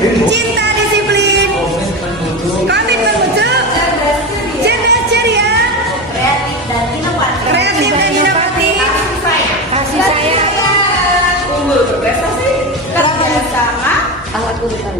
Cinta, disiplin, komitmen mutu, cerdas, ceria, kreatif dan inovatif, kasih sayang, unggul berprestasi, kerja sama, alat urutan.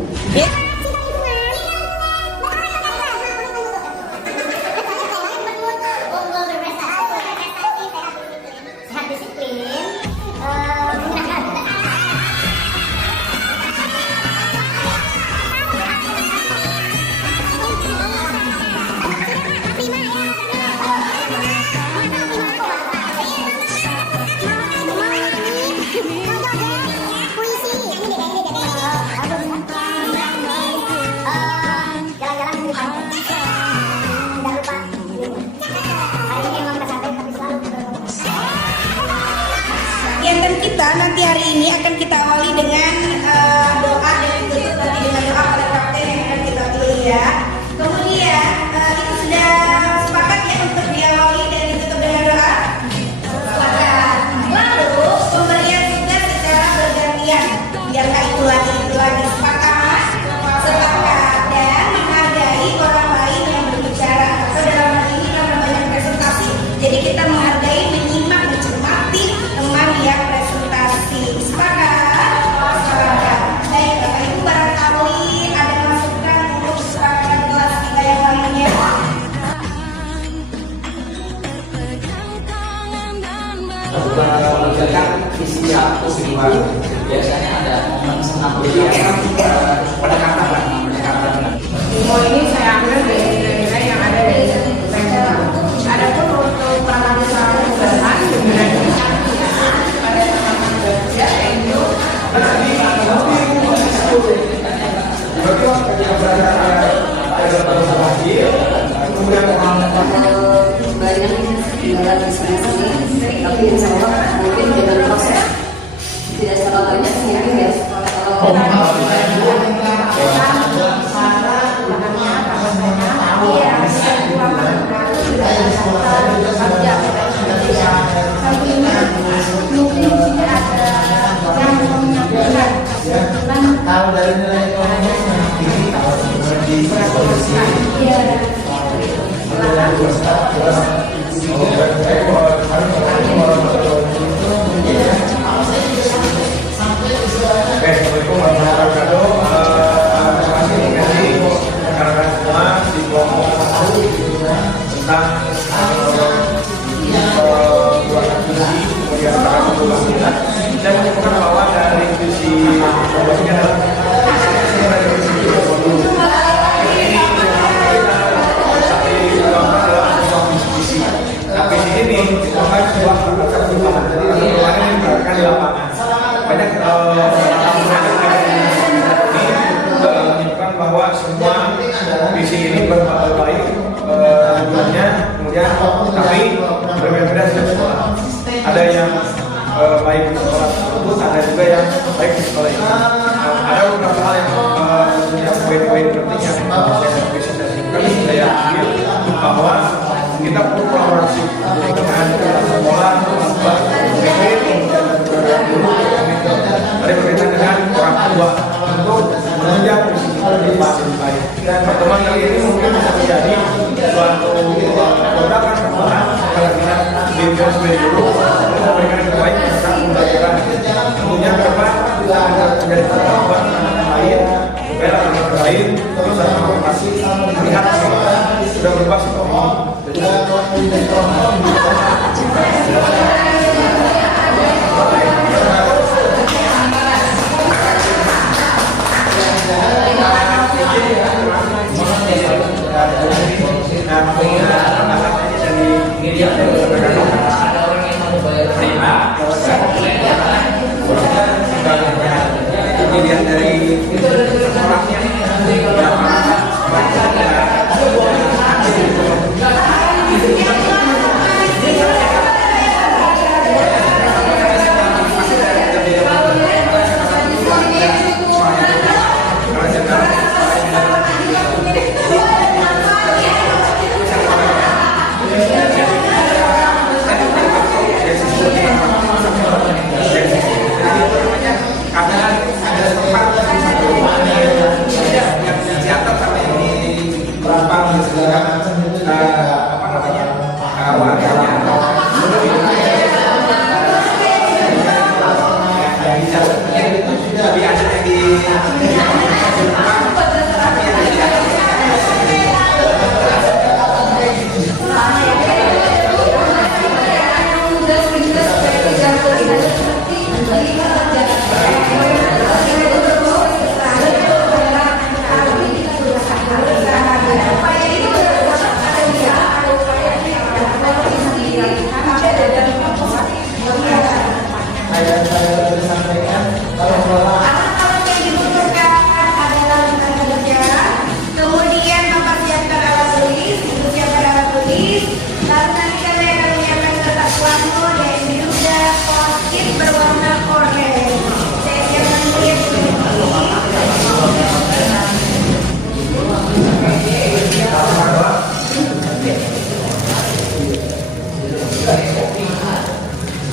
Kita nanti hari ini akan kita awali dengan doa dan ditutup nanti dengan doa pada kapten yang akan kita pilih ya. Kemudian itu sudah sepakat ya untuk diawali dan ditutup dengan doa. Sepakat. Lalu pemberian tugas secara bergantian. Biarlah itu lagi sepakat. Sepakat dan menghargai orang lain yang berbicara. Atau dalam hal ini karena banyak presentasi, jadi kita menghargai, menyimak, mencermati teman yang sepakat. Baik, Bapak Ibu, barangkali ada masukan untuk kesepakatan kelas 3 yang lainnya. Mengerjakan visi 1 biasanya ada momen senang pendekatan. Ini saya ambil dari nilai yang ada di lecture. Adapun untuk peranalisasi perubahan sebenarnya pada teman-teman bekerja yaitu tapi insya Allah mungkin dengan proses tidak selamanya sendiri ya. Kalau dari nilai ekonomi yang tinggi, kalau di polisi, dan menyebutkan bahwa dari visi ini adalah visi baik tujuannya, kemudian tapi berbeda-beda setiap sekolah. Ada yang baik di sekolah tersebut, ada juga yang baik di sekolah ini. Ada beberapa hal yang poin-poin penting yang bisa saya simpulkan. Saya ambil bahwa kita perlu kolaborasi dengan sekolah, berkaitan dengan orang tua untuk menunjang lebih baik. Pertemuan kali ini mungkin bisa menjadi suatu beberapa kesempatan kalau kita di dulu untuk memberikan yang terbaik tentang pembelajaran. Tentunya ke depan kita akan menjadi pengetahuan anak lain supaya anak lain bisa mengoperasi melihat sudah berubah seperti ini. Ada orang yang mau bayar prima, dilihat dari orangnya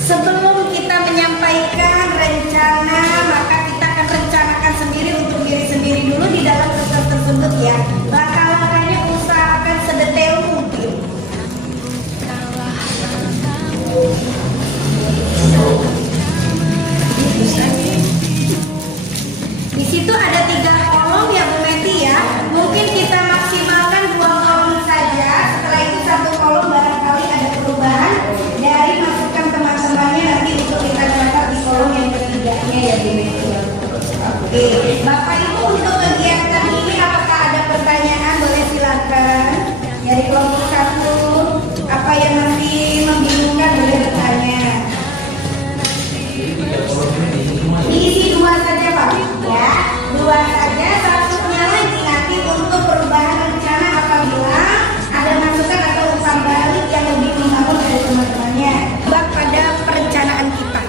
Sebelum kita menyampaikan rencana, maka kita akan rencanakan sendiri untuk diri sendiri dulu di dalam kertas tersebut ya. Langkah-langkahnya usahakan sedetail mungkin. Di situ ada 3 kolom ya Bu Meti ya. Mungkin kita maksimalkan 2 kolom saja. Setelah itu 1 kolom barangkali ada perubahan dari masukan teman-temannya nanti untuk kita catat di kolom yang ketiganya ya Bu Meti. Oke, Bapak Ibu untuk kegiatan ini apakah ada pertanyaan? Boleh silakan. Dari kelompok 1, apa yang masih membingungkan boleh bertanya. Diisi 2 saja Pak, ya 2 saja, satunya lagi nanti untuk perubahan rencana apabila ada masukan atau umpan balik yang lebih membangun dari teman-temannya. Bak pada perencanaan kita.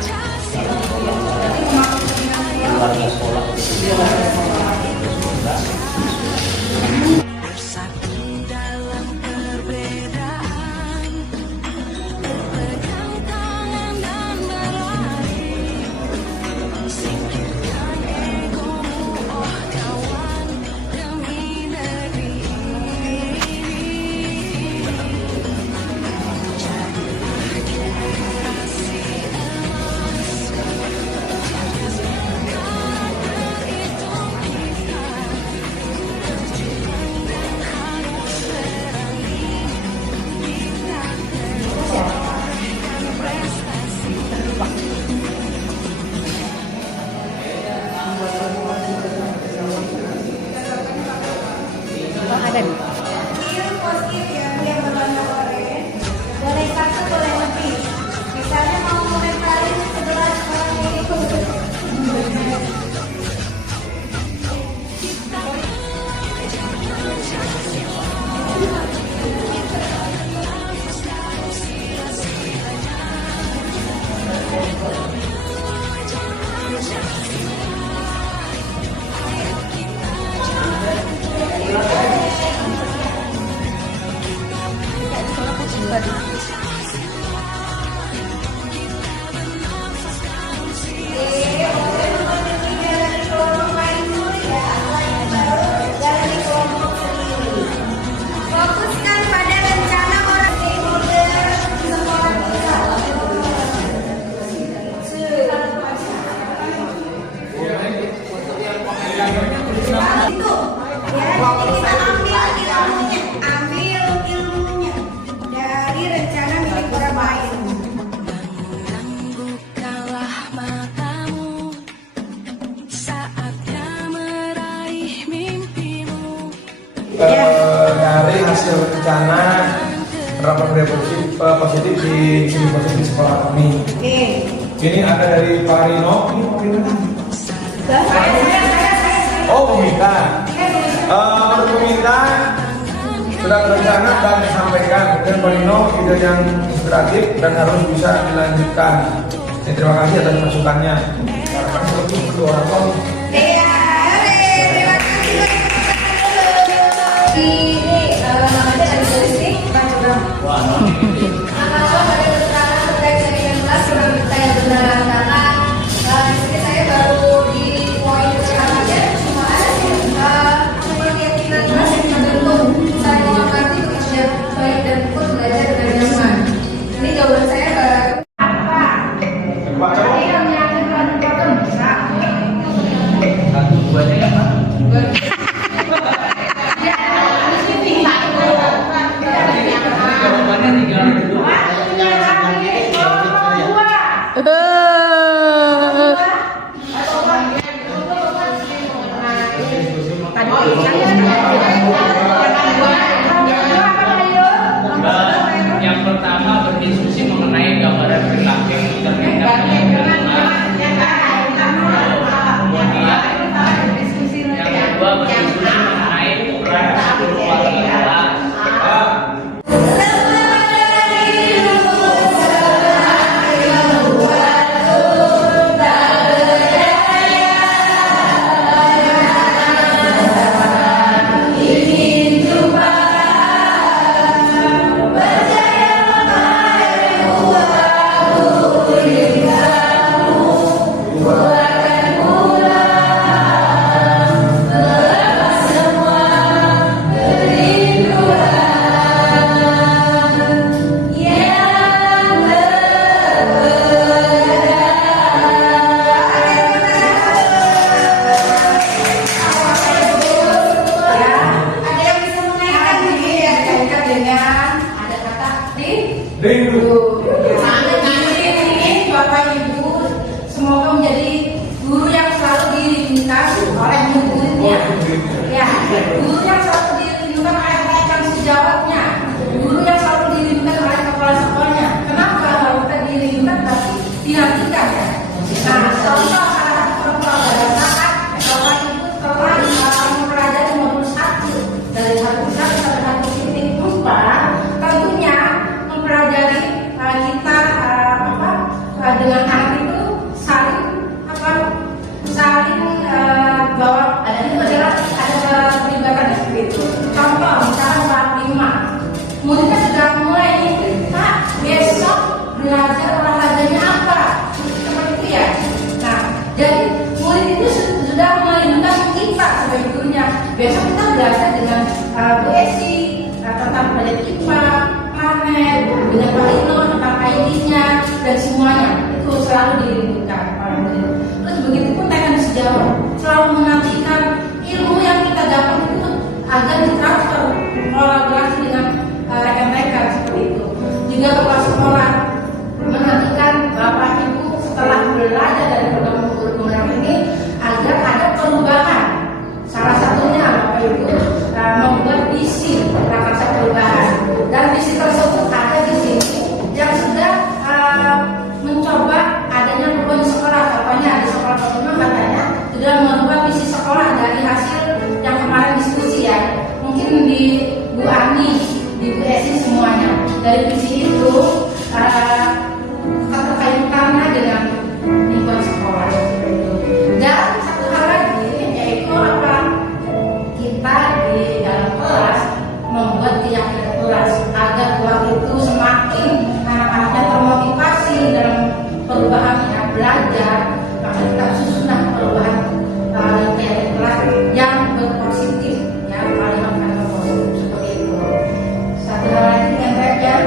keluarga sekolah. Kirim post-it yang berwarna oranye. Boleh 1, boleh lebih. Misalnya mau komentarin 11 orang yang ikut. dari hasil rencana rapat positif di sini positif sekolah kami. Oke. Ini ada dari Pak Rino. Ini Pak Rino kan? Saya. Oh, peminta. Menurut peminta sudah rencana dan disampaikan dan Pak Rino ide yang inspiratif dan harus bisa dilanjutkan. Terima kasih atas masukannya. Harapan seperti itu orang tua. Iya, terima kasih. Ini namanya dari statistik, Pak Coba. Apakah pada keterangan terkait dengan kelas kurang kita yang benar karena di sini saya baru di poin pertama cuma ada keyakinan kelas yang terbentuk saya mengerti pekerjaan baik dan ikut belajar dengan nyaman. Ini jawaban saya Pak Coba. yang menyangkut important bisa. Satu duanya ya Pak. Jawabannya tinggal dua. Yang pertama berdiskusi mengenai gambaran perilaku yang terlihat kemudian yang kedua berdiskusi mengenai ukuran keluarga kelas. Rindu. Ini Bapak Ibu semoga menjadi guru yang selalu dirindukan oleh murid-muridnya. Ya, guru yang selalu dirindukan oleh rekan sejawatnya, guru yang selalu dirindukan oleh kepala sekolahnya. Kenapa kalau kita dirindukan tapi dinantikan ya? Nah, contoh salah satu pada saat Bapak Ibu telah mempelajari modul 1 dari 1 sampai 1.4, tentunya mempelajari kita dengan anak itu saling bahwa ada keterlibatan seperti itu. Contoh misalnya bab 5, muridnya sudah mulai nih, Kak, besok belajar olahraganya apa? Seperti itu ya. Nah, jadi murid itu sudah merindukan kita sebagai gurunya. Besok kita belajar dengan Bu Esi tentang pelajaran IPA, planet, dengan Pak Rino tentang ID-nya dan semuanya itu selalu dirindukan para murid. Terus begitu pun teknik sejawat selalu menantikan ilmu yang kita dapat itu agar ditransfer kolaborasi dengan rekan-rekan seperti itu. Juga kepala sekolah menantikan Bapak Ibu setelah belajar dari program kurikulum ini agar ada perubahan. Salah satunya Bapak Ibu membuat visi prakarsa perubahan, dan visi tersebut ada di sini yang sudah mencoba adanya perubahan sekolah. Contohnya di sekolah pertama katanya sudah merubah visi sekolah dari hasil yang kemarin diskusi ya. Mungkin di Bu Ani, di Bu Esi semuanya dari visi itu keterkaitannya dengan lingkungan sekolah seperti itu. Dan satu hal lagi yaitu apa? Kita di dalam kelas membuat keyakinan kelas agar kelas itu semakin anak-anaknya termotivasi dalam perubahannya belajar. Maka kita susunlah perubahan keyakinan kelas yang berpositif, ya kalimat-kalimat positif seperti itu. Satu hal lagi yang terakhir,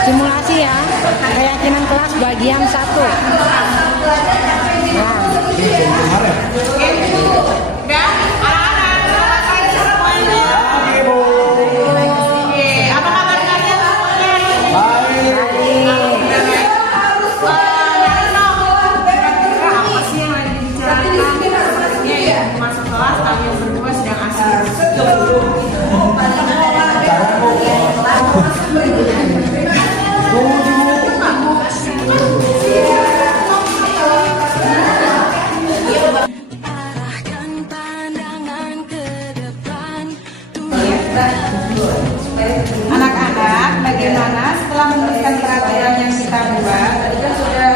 Simulasi ya, keyakinan kelas bagian 1. Masuk kelas, kalian berdua sedang asik. Anak-anak, bagaimana setelah menuliskan peraturan yang kita buat? Tadi kan sudah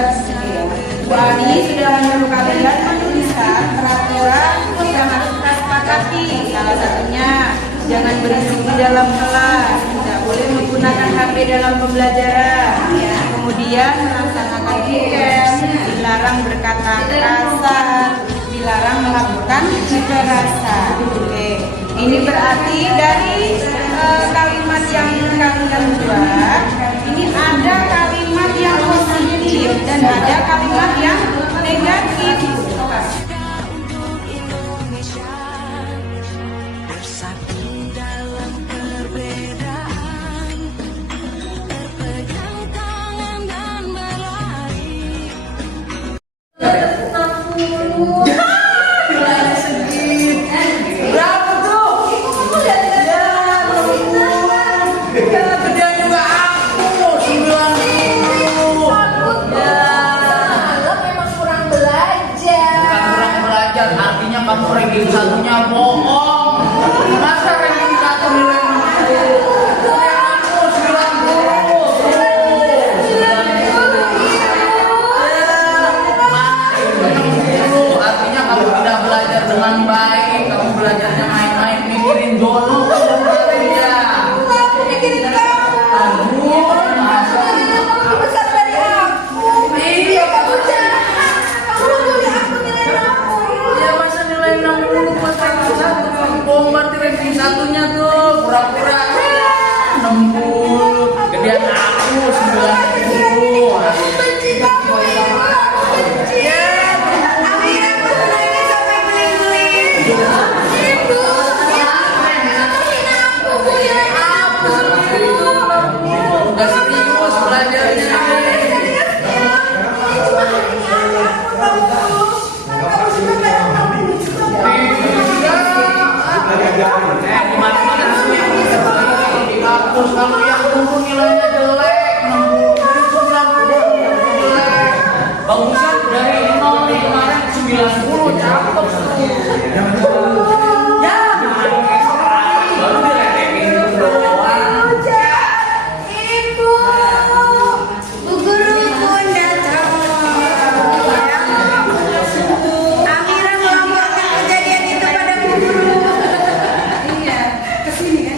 Bu Ani sudah menyuruh kalian menuliskan peraturan yang harus kita sepakati. Salah satunya, jangan berisik di dalam kelas, tidak boleh menggunakan HP dalam pembelajaran. Kemudian melaksanakan tiket, dilarang berkata kasar, dilarang melakukan kekerasan. Oke, ini berarti dari kalimat yang kalian buat, ini ada kalimat yang positif dan ada kalimat yang negatif. Artinya kamu ranking satunya bohong. Masa ranking satu nilai 90. Artinya kamu tidak belajar dengan baik. Kamu belajarnya main-main, mikirin dulu. Satunya tuh pura-pura 60, gedean aku 90. Udah serius belajarnya. Terus kamu yang turun nilainya jelek 60 dari 90 bagusan dari 0 nih kemarin 90 cakep ya baru diledekin doang. Ibu, Bu Guru pun datang. Amira melaporkan kejadian itu pada Bu Guru. Iya, kesini ya.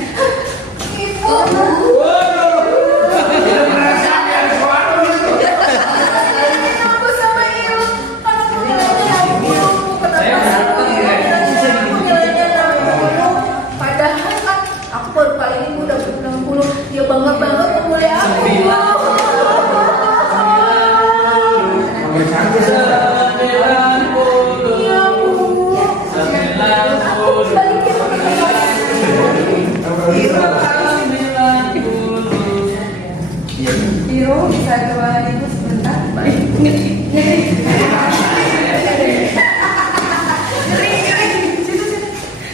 Biro bisa keluar itu sebentar.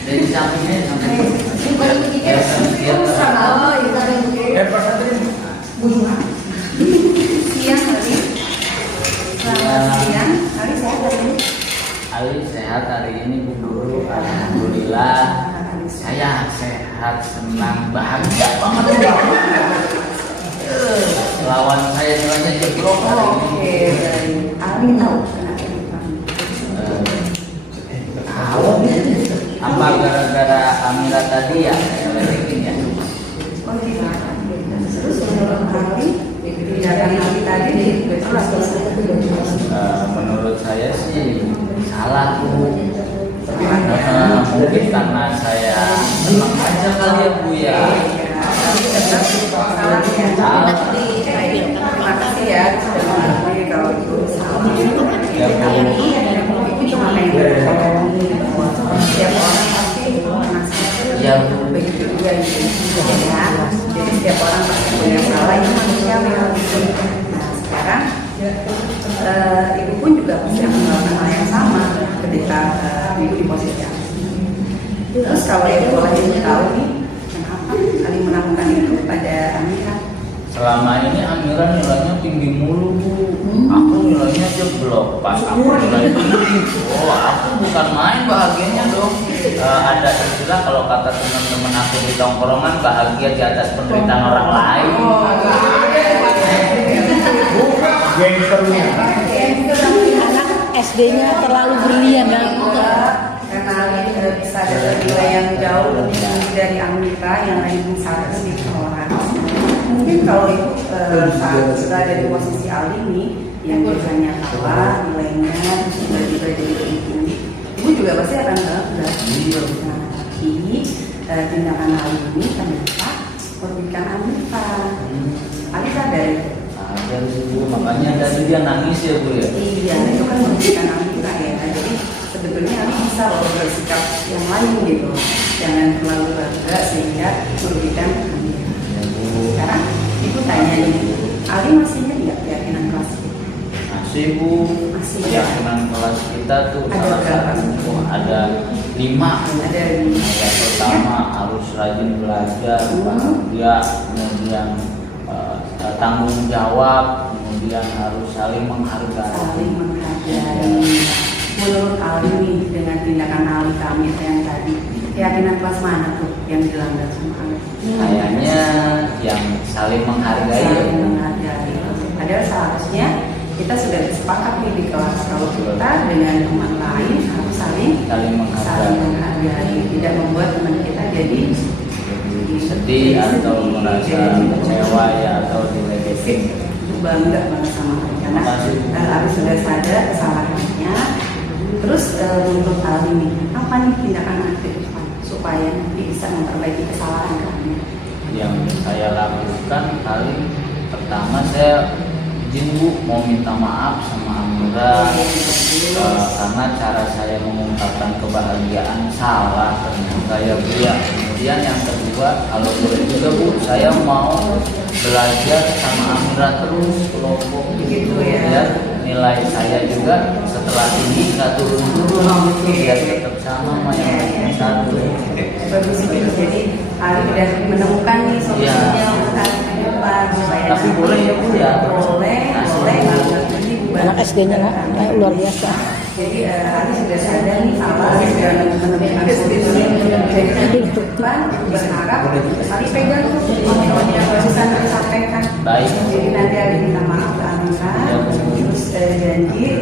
Dari sampingnya sampai Siang hari. Selamat siang. Hari sehat hari ini. Ali sehat hari ini Bu Guru. Alhamdulillah saya sehat, senang, bahagia banget. Lawan saya nilainya jeblok hari ini. Ali tahu kenapa Tahu apa gara-gara Amira tadi ya saya ledekin ya. Oh tidak. Terus menurut Ali tindakan Ali tadi betul atau salah? Menurut saya sih salah tuh. Mungkin karena saya senang aja Terima kasih ya sudah mengakui kalau itu salah. Ibu cuma pengen setiap orang pasti Ya. begitu juga ya. Jadi setiap orang pasti punya salah, itu manusiawi hal itu. Nah sekarang ibu pun juga pasti akan melakukan hal yang sama ketika ibu di posisi Ali. Terus kalau ibu boleh ibu tahu nih kenapa Ali melakukan itu pada Amira? Selama ini Amira nilainya tinggi mulu Bu. Aku nilainya jeblok. Pas aku nilai tinggi, oh aku bukan main bahagianya dong. Ada istilah kalau kata teman-teman aku di tongkrongan, bahagia di atas penderitaan orang lain. Gangsternya. Anak SD-nya terlalu berlian kan? Karena Ali bisa dapat nilai yang jauh lebih tinggi dari Amira yang ranking 1 di sekolah. Mungkin kalau ibu saat kita ada di posisi Ali nih yang biasanya kalah nilainya terus tiba-tiba jadi lebih tinggi, ibu juga pasti akan bangga. Nah, tapi tindakan Ali ini ternyata merugikan Amira. Ali sadar itu. Ada Bu, makanya tadi dia nangis ya Bu ya. Iya, itu kan merugikan Amira ya. Jadi sebetulnya Ali bisa loh bersikap yang lain gitu. Jangan terlalu bangga sehingga merugikan Amira. Sekarang ibu tanya nih, Ali masih ingat nggak keyakinan kelas itu? Masih Bu. Masih. Keyakinan kelas kita tuh Ada berapa? Ada 5. Ada Yang pertama harus rajin belajar, bahagia, kemudian tanggung jawab, kemudian harus saling menghargai. saling menghargai. Menurut Ali nih dengan tindakan Ali kami yang tadi, keyakinan kelas mana tuh yang dilanggar sama Ali? Kayaknya yang saling menghargai. Saling menghargai. Padahal seharusnya kita sudah sepakat nih di kelas kalau kita dengan teman lain harus saling menghargai, tidak membuat teman kita jadi sedih atau merasa kecewa ya atau diledekin. bangga banget sama mereka. Karena Ali sudah sadar kesalahannya. Terus untuk Ali ini, apa nih tindakan nanti supaya nanti bisa memperbaiki kesalahan kami? Yang saya lakukan paling pertama saya izin Bu mau minta maaf sama Amira karena cara saya mengungkapkan kebahagiaan salah ternyata ya Bu ya. Kemudian yang kedua kalau boleh juga Bu saya mau belajar sama Amira terus kelompok Gitu ya. Nilai saya juga setelah ini nggak turun-turun gitu biar tetap sama yang satu. Bagus bagus. Jadi Ali sudah menemukan nih solusinya untuk hari ke depan supaya Tapi boleh ya Bu ya. boleh banget. Ini Bu Anak SD-nya lah, luar biasa. Jadi Ali sudah sadar nih salah sudah menemukan solusinya. Jadi nanti ke depan berharap Ali pegang poin-poin yang barusan Ali sampaikan. Baik. Jadi nanti Ali minta maaf ke Amira, terus janji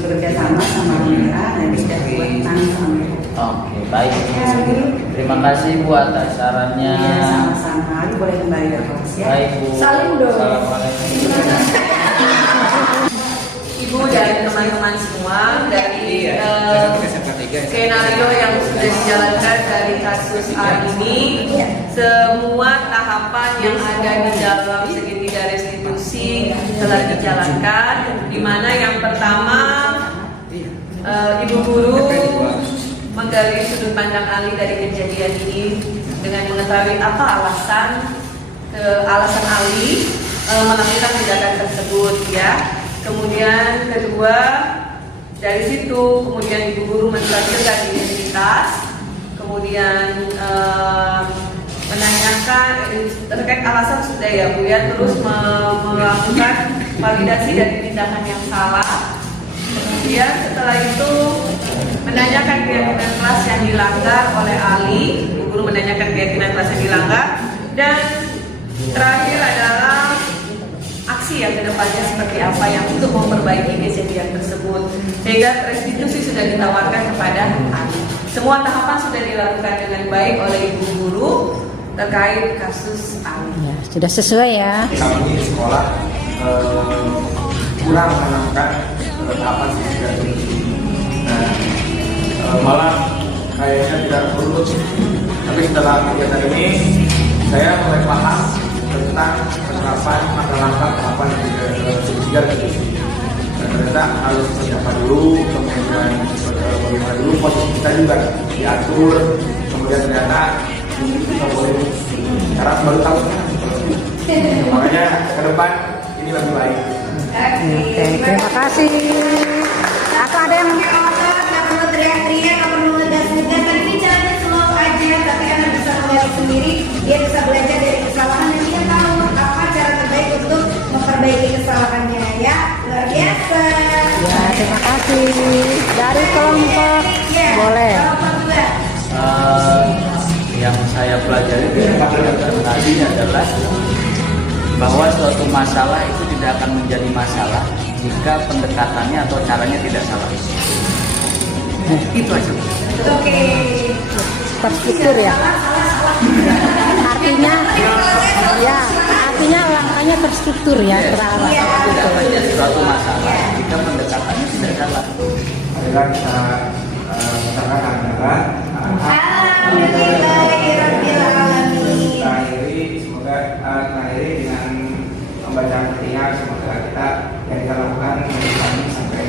bekerja sama Amira, nanti sudah buat tanggung Amira. Oke, baik. Ya, Bu. Terima kasih Bu atas sarannya. Iya, sama-sama. Ali boleh kembali ke kelas ya. Baik Bu. Salim dong. Assalamualaikum. Ibu dan teman-teman semua dari skenario yang sudah dijalankan dari kasus A ini, semua tahapan yang ada di dalam segitiga restitusi telah dijalankan, di mana yang pertama Ibu Guru menggali sudut pandang Ali dari kejadian ini dengan mengetahui apa alasan Ali melakukan tindakan tersebut ya. Kemudian kedua dari situ kemudian Ibu Guru menstabilkan identitas, kemudian menanyakan terkait alasan sudah ya Bu ya, terus melakukan validasi dari tindakan yang salah. Kemudian setelah itu menanyakan keyakinan kelas yang dilanggar oleh Ali, Ibu Guru menanyakan keyakinan kelas yang dilanggar, dan terakhir adalah aksi yang kedepannya seperti apa yang untuk memperbaiki kejadian tersebut. Sehingga restitusi sudah ditawarkan kepada Ali. Semua tahapan sudah dilakukan dengan baik oleh Ibu Guru terkait kasus Ali. Ya, sudah sesuai ya. Kami di sekolah kurang menanamkan tahapan restitusi. Nah, malah kayaknya tidak perlu. Tapi setelah kegiatan ini, saya mulai paham tentang penerapan langkah-langkah tahapan subsidi dan subsidi. Dan ternyata harus siapa dulu, kemudian bagaimana dulu posisi kita juga diatur, kemudian ternyata ini kita boleh sekarang baru tahu makanya ke depan ini lebih baik. Oke, terima kasih. Apa ada yang Nggak perlu teriak-teriak, nggak perlu ngegas-ngegas. Tadi bicaranya slow aja, tapi anak bisa melihat sendiri. Dia bisa belajar dari kesalahan dan dia tahu apa cara terbaik untuk memperbaiki kesalahannya ya. Luar biasa. ya, terima kasih. Dari kelompok Ya, boleh. kelompok dua. Yang saya pelajari dari kegiatan tadi adalah bahwa suatu masalah itu tidak akan menjadi masalah jika pendekatannya atau caranya tidak salah. Itu aja. Oke. Terstruktur ya. Artinya ya, artinya langkahnya terstruktur ya, terawat. Tidak menjadi suatu masalah jika pendekatannya tidak salah. Adalah kita misalkan adalah Alhamdulillahirrahmanirrahim. kita akhiri semoga akhiri dengan pembacaan Fatihah. Semoga kita yang kita lakukan sampai